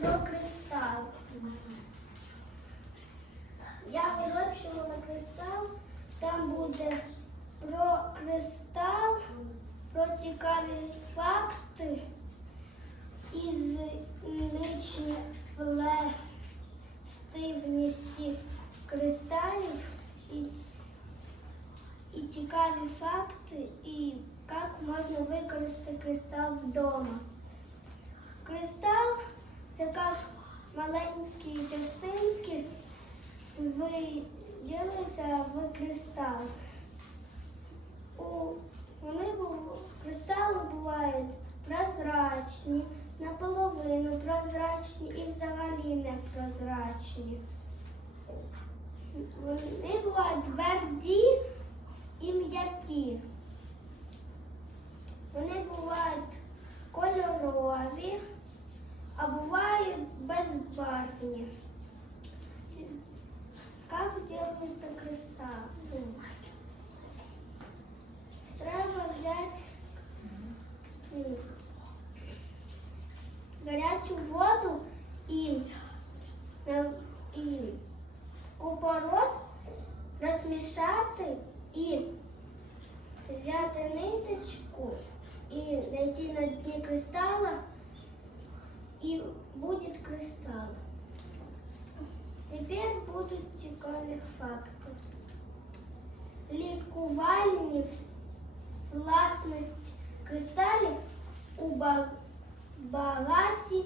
про кристал. Я вирощувала кристал, там буде про кристал, про цікаві факти із ничні властивності кристалів і, і цікаві факти, і як можна використати кристал вдома. Кристал це як маленькі частинки виділяються в кристал. У, вони кристали бувають прозрачні, наполовину прозрачні і взагалі не прозрачні. Вони бувають тверді і м'які. Вони бувають кольорові, а бувають безбарвні. Как делается кристалл? Ну, Треба взяти м, гарячу воду і, на- і купорос розмішати і взяти ниточку і знайти на дні кристалла, І буде кристалл. Тепер будуть цікаві факти. Лікувальні власності кристалів у ба- багаті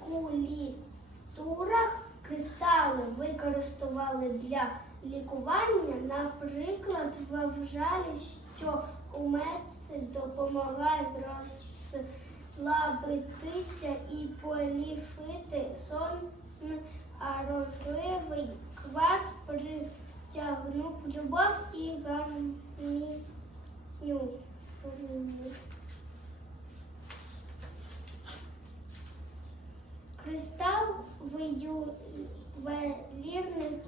кулітурах кристали використовували для лікування. Наприклад, вважали, що у медиці допомагає розслабитися і поліпшити сон, а рожевий квас притягнув любов і гармонію. Кристал в ювелірних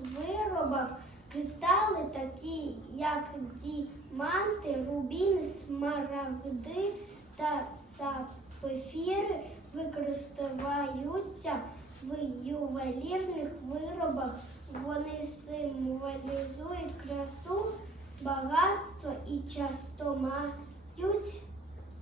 виробах. Кристали такі, як діаманти, рубіни, смарагди та сапфіри використовуються в ювелірних виробах. Вони символізують красу, багатство і часто мають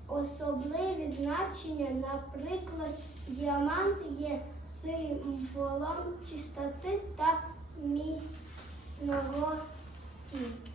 особливі значення. Наприклад, діамант є символом чистоти та міцного стілу.